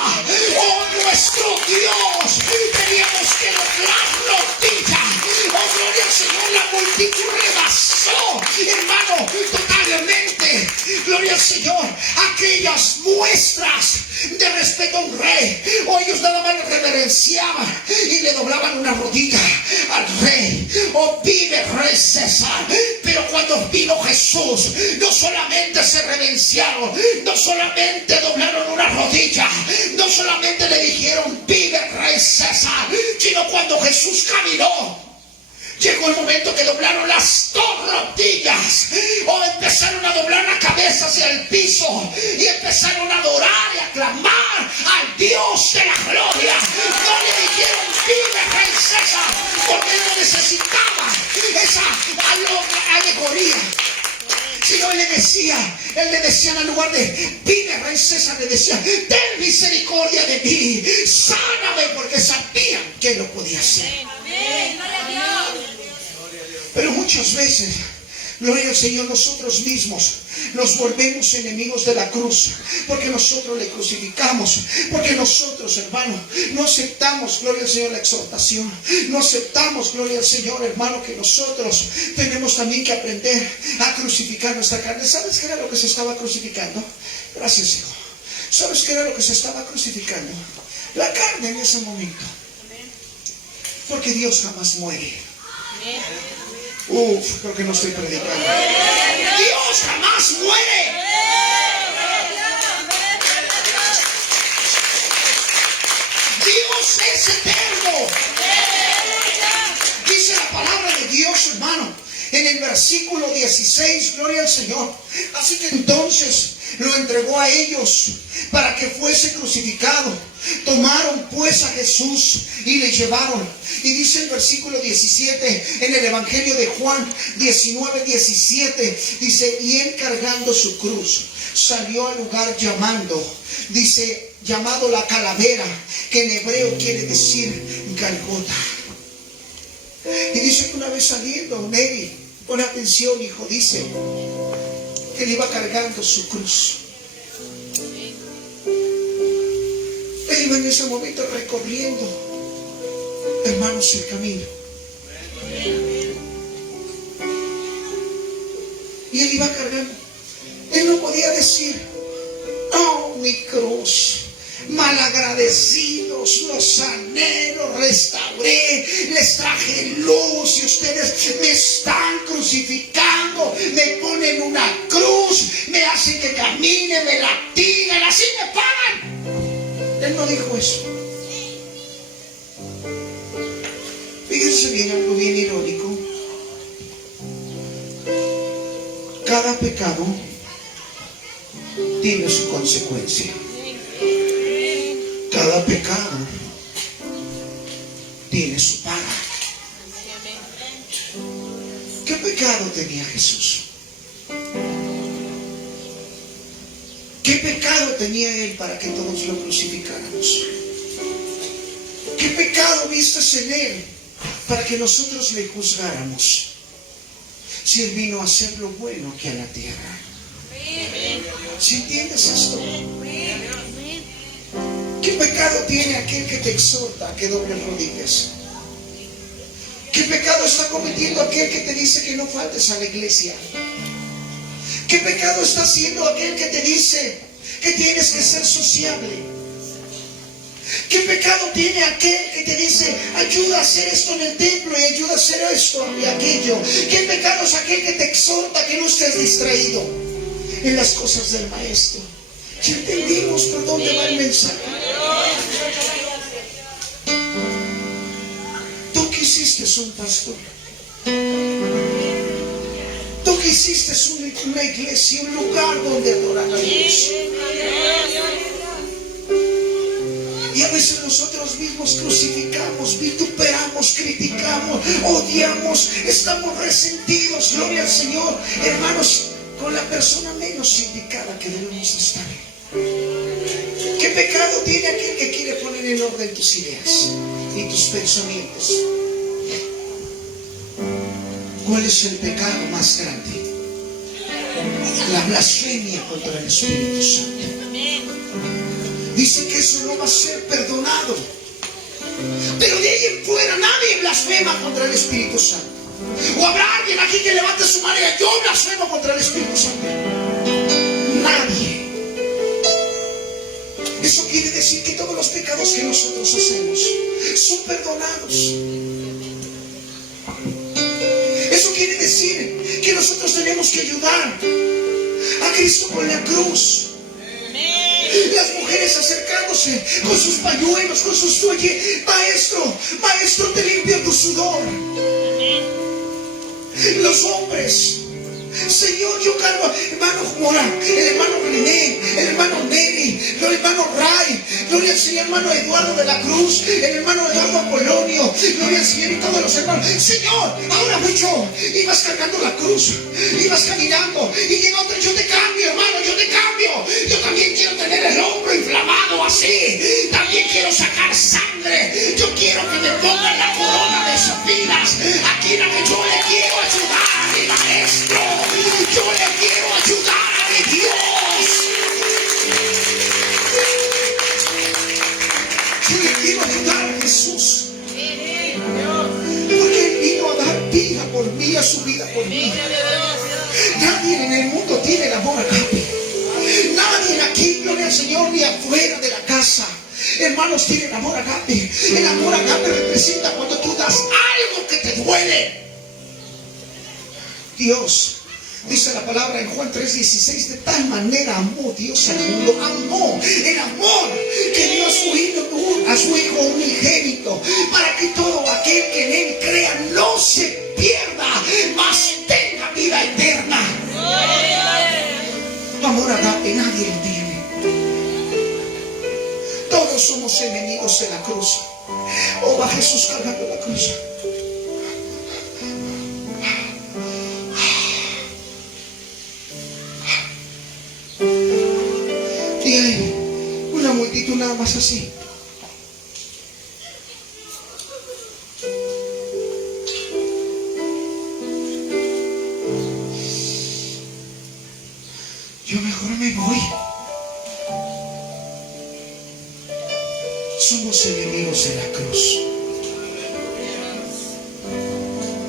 o nuestro Dios. Teníamos que doblar rodilla. Oh, gloria al Señor, la multitud rebasó, hermano, totalmente, gloria al Señor, aquellas muestras de respeto a un rey. O ellos nada más le reverenciaban y le doblaban una rodilla al rey. Oh, vive Rey César. Pero cuando vino Jesús, no solamente se reverenciaron, no solamente doblaron una rodilla, no solamente le dijeron vive Rey César, sino cuando Jesús caminó, llegó el momento que doblaron las dos rodillas, o empezaron a doblar la cabeza hacia el piso y empezaron a adorar y a clamar al Dios de la gloria. No le dijeron vive Rey César, porque él no necesitaba esa alegoría, sino él le decía en lugar de vive Rey César, le decía ten misericordia de mí, sáname, porque sabían que lo podía hacer. Amén. Gloria a Dios. Pero muchas veces, gloria al Señor, nosotros mismos nos volvemos enemigos de la cruz, porque nosotros le crucificamos, porque nosotros, hermano, no aceptamos, gloria al Señor, la exhortación, no aceptamos, gloria al Señor, hermano, que nosotros tenemos también que aprender a crucificar nuestra carne. ¿Sabes qué era lo que se estaba crucificando? Gracias, hijo. ¿Sabes qué era lo que se estaba crucificando? La carne en ese momento. Porque Dios jamás muere. Creo que no estoy predicando. Dios jamás muere. Dios es eterno. Dice la palabra de Dios, hermano, en el versículo 16, gloria al Señor. Así que entonces lo entregó a ellos para que fuese crucificado. Tomaron pues a Jesús y le llevaron. Y dice el versículo 17 en el Evangelio de Juan 19:17, dice, y él cargando su cruz salió al lugar llamado la calavera, que en hebreo quiere decir Golgota. Y dice que una vez saliendo, Neri, pon atención, hijo, dice que él iba cargando su cruz. Él iba en ese momento recorriendo, hermanos, el camino. Y él iba cargando. Él no podía decir, oh, mi cruz, malagradecidos, los sané, los restauré, les traje luz y ustedes me están crucificando, me ponen una cruz, me hacen que camine, me latigan, así me pagan. Él no dijo eso. Fíjense bien, algo bien irónico. Cada pecado tiene su consecuencia. Cada Cada pecado tiene su paga. ¿Qué pecado tenía Jesús? ¿Qué pecado tenía Él para que todos lo crucificáramos? ¿Qué pecado vistes en Él para que nosotros le juzgáramos? Si Él vino a hacer lo bueno aquí a la tierra. ¿Si entiendes esto? ¿Qué pecado tiene aquel que te exhorta a que dobles rodillas? ¿Qué pecado está cometiendo aquel que te dice que no faltes a la iglesia? ¿Qué pecado está haciendo aquel que te dice que tienes que ser sociable? ¿Qué pecado tiene aquel que te dice ayuda a hacer esto en el templo y ayuda a hacer esto y aquello? ¿Qué pecado es aquel que te exhorta que no estés distraído en las cosas del maestro? ¿Ya entendimos por dónde va el mensaje? Tú quisiste un pastor. Tú quisiste una iglesia, un lugar donde adorar a Dios. Y a veces nosotros mismos crucificamos, vituperamos, criticamos, odiamos, estamos resentidos, gloria al Señor, hermanos, con la persona menos indicada que debemos estar. ¿Qué pecado tiene aquel que quiere poner en orden tus ideas y tus pensamientos? ¿Cuál es el pecado más grande? La blasfemia contra el Espíritu Santo. Dice que eso no va a ser perdonado. Pero de ahí en fuera nadie blasfema contra el Espíritu Santo. ¿O habrá alguien aquí que levante su mano y diga, yo blasfemo contra el Espíritu Santo? Nadie. Eso quiere decir que todos los pecados que nosotros hacemos son perdonados. Eso quiere decir que nosotros tenemos que ayudar a Cristo con la cruz. Las mujeres acercándose con sus pañuelos, con sus toallas. Maestro, te limpio tu sudor. Los hombres, Señor, yo cargo, hermano Mora, el hermano René, el hermano Neri, el hermano Ray, gloria al Señor, hermano Eduardo de la Cruz, el hermano Eduardo Apolonio, gloria al Señor y todos los hermanos. Señor, ahora voy yo. Ibas cargando la cruz, ibas caminando y llega otro, yo te cambio, hermano, yo te cambio. Yo también quiero tener el hombro inflamado así, también quiero sacar sangre. Yo quiero que me pongan la corona de espinas. Aquí la que yo le quiero ayudar a mi maestro. Yo le quiero ayudar a mi Dios. Yo le quiero ayudar a Jesús. Porque Él vino a dar vida por mí, a su vida por mí. Nadie en el mundo tiene el amor agape. Nadie aquí, gloria al Señor, ni afuera de la casa. Hermanos, tienen amor agape. El amor agape representa cuando tú das algo que te duele. Dios, dice la palabra en Juan 3:16, de tal manera amó Dios al mundo, amó el amor que dio a su Hijo unigénito, para que todo aquel que en Él crea no se pierda, mas tenga vida eterna. Amor agape, nadie lo tiene. Todos somos enemigos de la cruz. Oh, va Jesús cargando la cruz. Y hay una multitud nada más así. Yo mejor me voy. Somos enemigos de la cruz.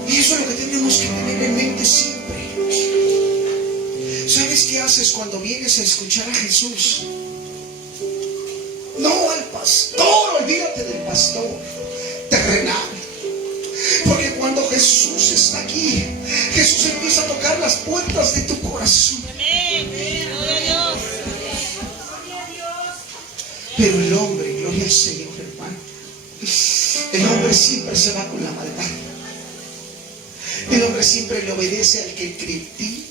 Y eso es lo que tenemos que tener en mente siempre. ¿Sabes qué haces cuando vienes a escuchar a Jesús? No al pastor, olvídate del pastor terrenal. Porque cuando Jesús está aquí, Jesús empieza a tocar las puertas de tu corazón. Pero el hombre, gloria al Señor, hermano, el hombre siempre se va con la maldad. El hombre siempre le obedece al que critica.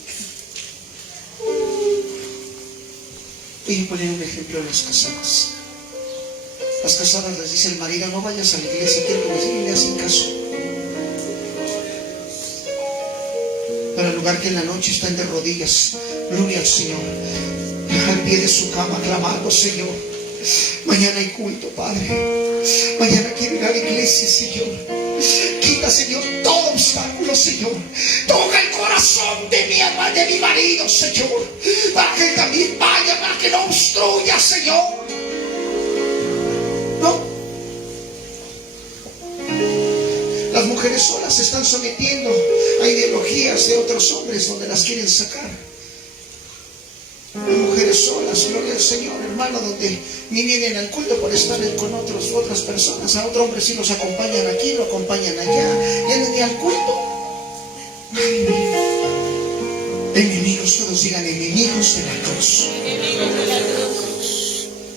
Voy a poner un ejemplo de los casados. Las casadas les dice el marido: no vayas a la iglesia, quiero que me sigan, y le hacen caso. Pero en lugar que en la noche están de rodillas, gloria al Señor, al pie de su cama clamando: Señor, mañana hay culto, Padre, mañana quiero ir a la iglesia, Señor. Quita, Señor, todo obstáculo, Señor. Toca el corazón de mi marido, Señor, para que él también vaya, para que no obstruya, Señor. No. Las mujeres solas se están sometiendo a ideologías de otros hombres donde las quieren sacar. Las mujeres solas, gloria al Señor, hermano, donde ni vienen al culto por estar con otras personas. A otro hombre sí los acompañan aquí, lo acompañan allá, vienen al culto. Ay, enemigos, todos digan: enemigos de la cruz.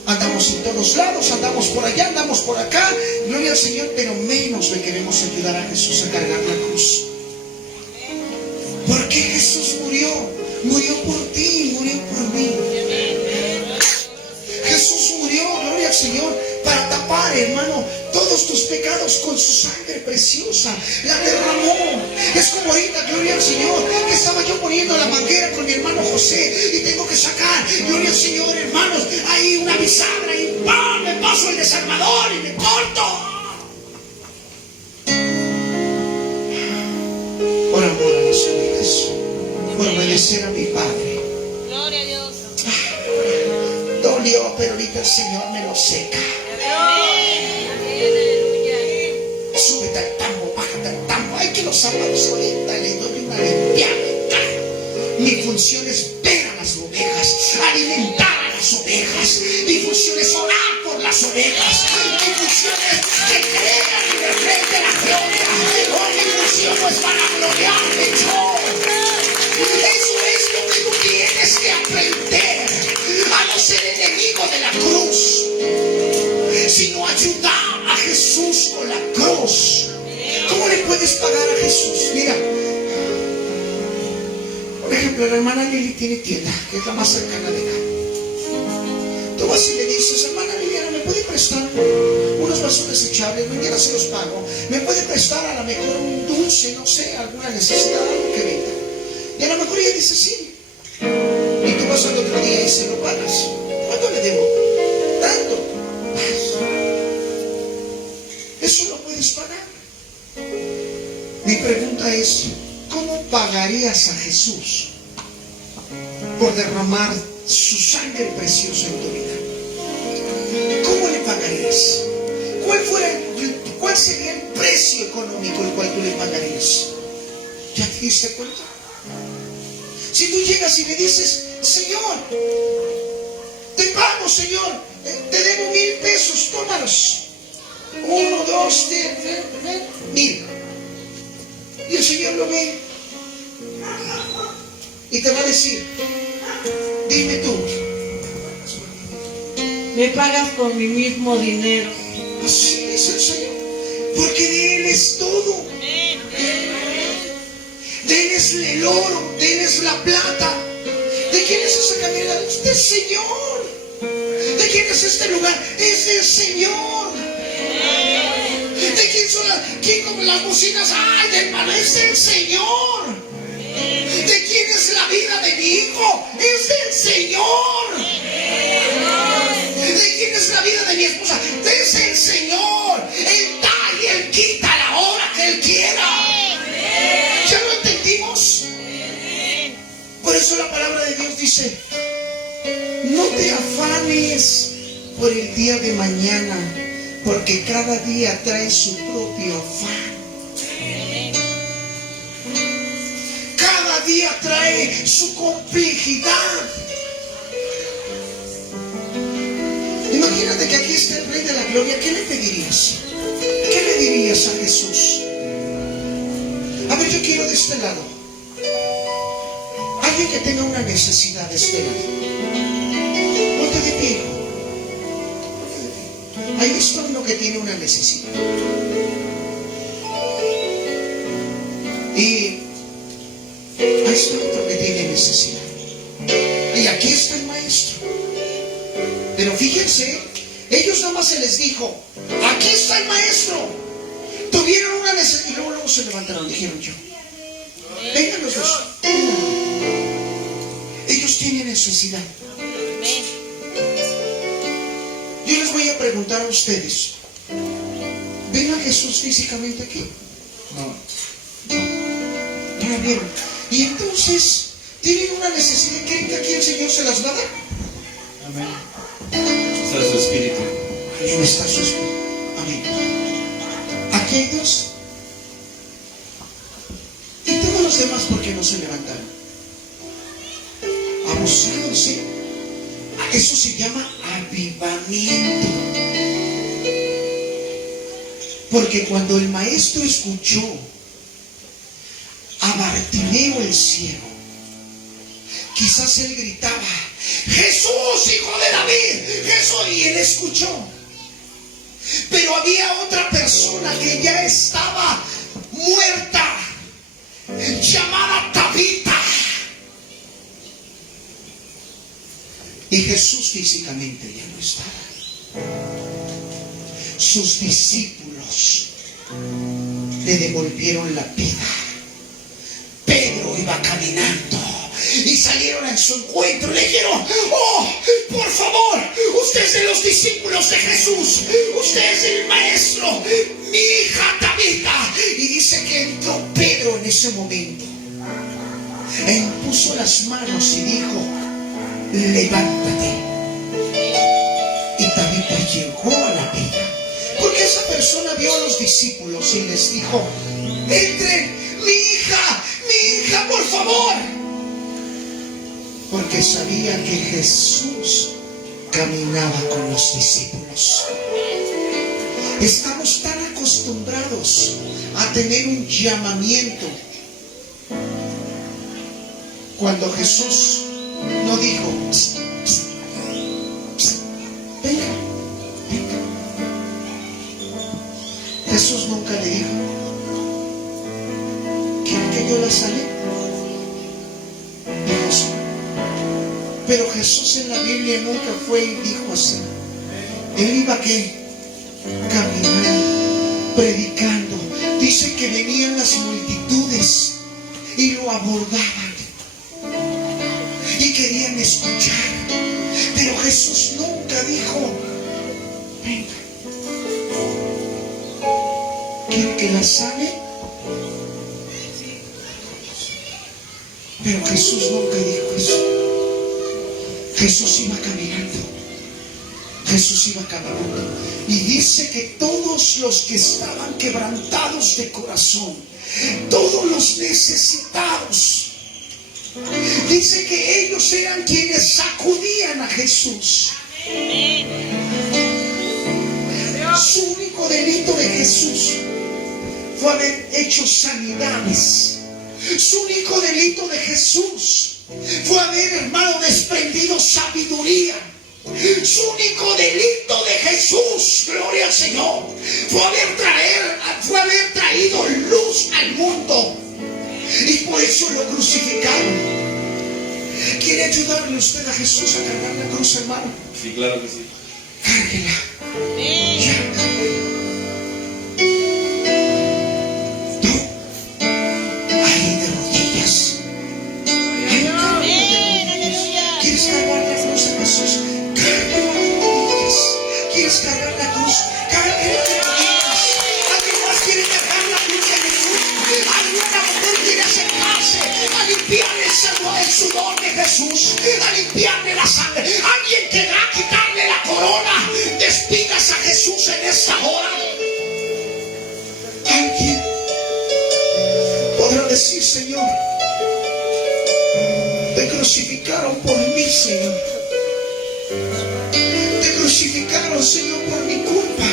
Andamos en todos lados, andamos por allá, andamos por acá, gloria al Señor, pero menos le queremos ayudar a Jesús a cargar la cruz. Porque Jesús murió por ti, murió por mí. Jesús murió, gloria al Señor, para tapar, hermano, todos tus pecados con su sangre preciosa. La derramó. Es como ahorita, gloria al Señor, que estaba yo poniendo la manguera con mi hermano José y tengo que sacar, gloria al Señor, hermanos, ahí una bisagra y ¡pam! Me paso el desarmador y me corto. Por amor a las ovejas, por obedecer a mi Padre. Gloria a Dios. Dolió, pero ahorita el Señor me lo seca. Súbete al tambo, bájate al tambo. Hay que los sábados ahorita le doy una limpiada. Mi función es ver a las ovejas, alimentar a las ovejas. Mi función es orar por las ovejas. Mi función es que crean en el Rey de la Gloria. Mi función no es para gloriarme yo. Eso es lo que tú tienes que aprender, a no ser enemigo de la cruz, sino ayudar a Jesús con la cruz. ¿Cómo le puedes pagar a Jesús? Mira, por ejemplo, la hermana Lili tiene tienda, que es la más cercana de acá. Tú vas y le dices: hermana Liliana, ¿me puede prestar unos vasos desechables? Mañana se los pago. ¿Me puede prestar a lo mejor un dulce, no sé, alguna necesidad, algo que venga? Y a lo mejor ella dice: sí. Y tú vas al otro día y se lo pagas. ¿Cuánto le debo? Tanto. Eso lo puedes pagar. Mi pregunta es: ¿cómo pagarías a Jesús por derramar su sangre preciosa en tu vida? ¿Cómo le pagarías? ¿Cuál sería el precio económico el cual tú le pagarías? ¿Ya te diste cuenta? Si tú llegas y le dices: Señor, te pago, Señor, te debo 1,000 pesos, tómalos. 1, 2, 3, 1,000. Y el Señor lo ve y te va a decir: dime tú, me pagas con mi mismo dinero. así dice el Señor, porque de Él es todo. De Él es el oro, de Él es la plata. ¿De quién es esa camioneta? Es del Señor. ¿De quién es este lugar? Es del Señor. ¿De quién son las bocinas? ¡Ay, hermano! Es del Señor. ¿De quién es la vida de mi hijo? Es del Señor. ¿De quién es la vida de mi esposa? Es del Señor. Él da y Él quita a la hora que Él quiera. ¿Ya lo entendimos? Por eso la palabra de Dios dice: no te afanes por el día de mañana, porque cada día trae su propio afán. Cada día trae su complejidad. Imagínate que aquí está el Rey de la Gloria. ¿Qué le pedirías? ¿Qué le dirías a Jesús? A ver, yo quiero de este lado. Alguien que tenga una necesidad de este lado. Ponte de pie. Ahí está uno que tiene una necesidad. Y ahí está otro que tiene necesidad. Y aquí está el maestro. Pero fíjense, Ellos nada más se les dijo: aquí está el maestro. Tuvieron una necesidad y luego se levantaron, dijeron: yo, vengan los dos, vengan. Ellos tienen necesidad. Yo les voy a preguntar a ustedes: ¿ven a Jesús físicamente aquí? No lo vieron. Y entonces tienen una necesidad. ¿Creen que aquí el Señor se las va a dar? Amén. Está su espíritu. Amén, está su espíritu. Amén. Aquí hay dos. Y todos los demás, ¿por qué no se levantaron? Abusados, ¿sí? Eso se llama avivamiento. Porque cuando el maestro escuchó a Bartimeo el ciego, quizás él gritaba: Jesús, hijo de David, Jesús, y él escuchó. Pero había otra persona que ya estaba muerta, llamada Tabita. Y Jesús físicamente ya no estaba. Sus discípulos le devolvieron la vida. Pedro iba caminando y salieron en su encuentro y le dijeron: oh, por favor, usted es de los discípulos de Jesús, usted es el maestro, mi hija Tabita. Y dice que entró Pedro en ese momento e impuso las manos y dijo: levántate. Y Tabita llegó a la vida. Porque esa persona vio a los discípulos y les dijo: entren, mi hija, por favor. Porque sabía que Jesús caminaba con los discípulos. Estamos tan acostumbrados a tener un llamamiento, cuando Jesús no dijo: psst, psst, psst, venga, venga. Jesús nunca le dijo: ¿quieren que yo la sane? Dijo sí. Pero Jesús en la Biblia nunca fue y dijo así. Él iba ¿qué? Caminando, predicando. Dice que venían las multitudes y lo abordaban y querían escuchar. Pero Jesús nunca dijo: venga, ¿quiere que la sane? Pero Jesús nunca dijo eso. Jesús iba caminando. Jesús iba caminando. Y dice que todos los que estaban quebrantados de corazón, todos los necesitados, dice que ellos eran quienes sacudían a Jesús. Su único delito de Jesús fue haber hecho sanidades. Su único delito de Jesús fue haber, hermano, desprendido sabiduría. Su único delito de Jesús, gloria al Señor, fue haber traído luz al mundo. Y por eso lo crucificaron. ¿Quiere ayudarle usted a Jesús a cargar la cruz, hermano? Sí, claro que sí. Cárguela. Ya, cárguela. Tú, ahí de rodillas. ¿Quieres cargar la cruz a Jesús? Cárguela de rodillas. ¿Quieres cargar la cruz? Cárguela de rodillas. ¿Alguien más quiere cargar la cruz de Jesús? ¿Alguna mujer quiere acercarse a limpiarle el sudor de Jesús? A limpiarle la sangre. ¿Alguien querrá quitarle la corona de espigas a Jesús en esta hora? ¿Alguien podrá decir: Señor, te crucificaron por mí, Señor? Te crucificaron, Señor, por mi culpa.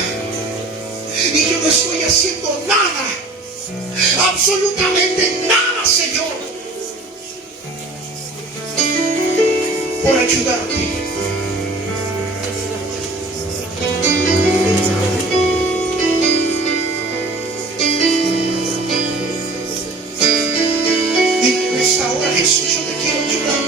Y yo no estoy haciendo nada, absolutamente nada, Señor, por ayudarte. Y en esta hora, Jesús, yo te quiero ayudar.